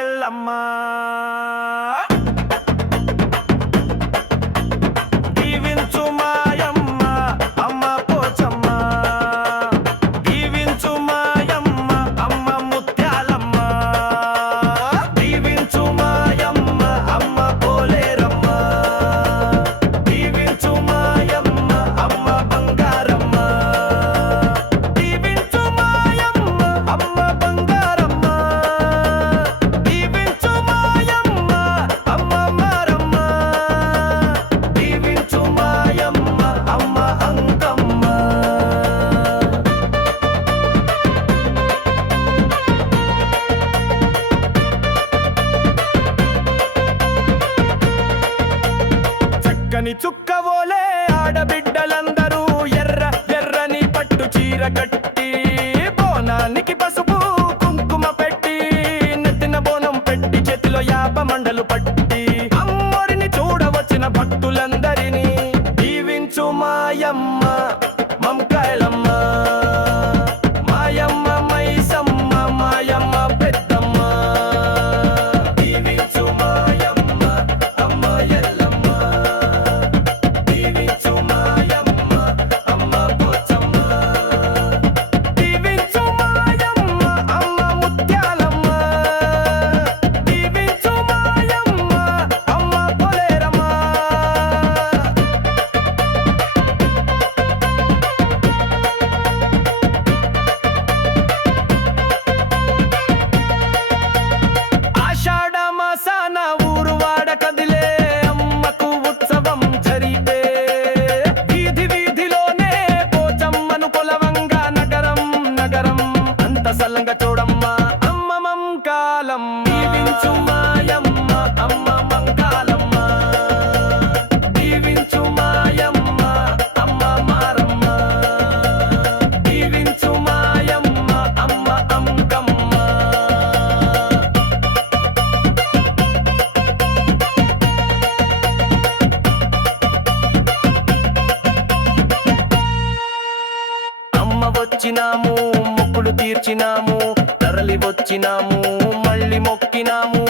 எல்லம்மா చిక్కని చుక్క ఓలే ఆడబిడ్డలందరూ ఎర్ర ఎర్రని పట్టు చీర కట్టి బోనానికి పసుపు కుంకుమ పెట్టి నెత్తిన బోనం పెట్టి చేతిలో యాప మండలు పట్టి అమ్మరిని చూడవచ్చిన భక్తులందరినీ దీవించు మాయమ్మ. వచ్చినాము మొక్కులు తీర్చినాము తరలి వచ్చినాము మళ్ళీ మొక్కినాము.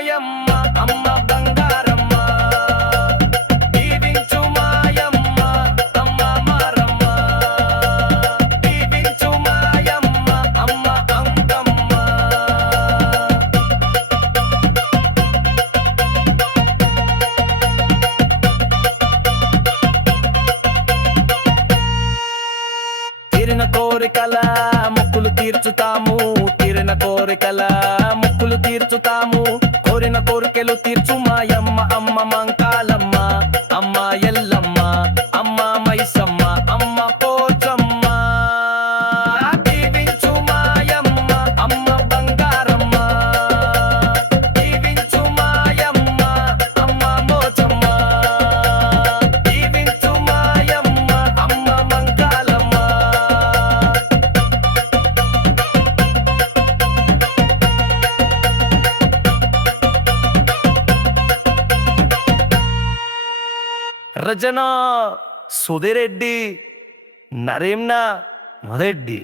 మాయమ్మ అమ్మ బంగారమ్మ. దీవించు అమ్మ మారమ్మ. దీవించు కోరికల ముక్కులు తీర్చుతాము తీరిన కోరికల ముక్కులు తీర్చుతాము. రజనా సుధిరెడ్డి నరేమ్న మొదెడ్డి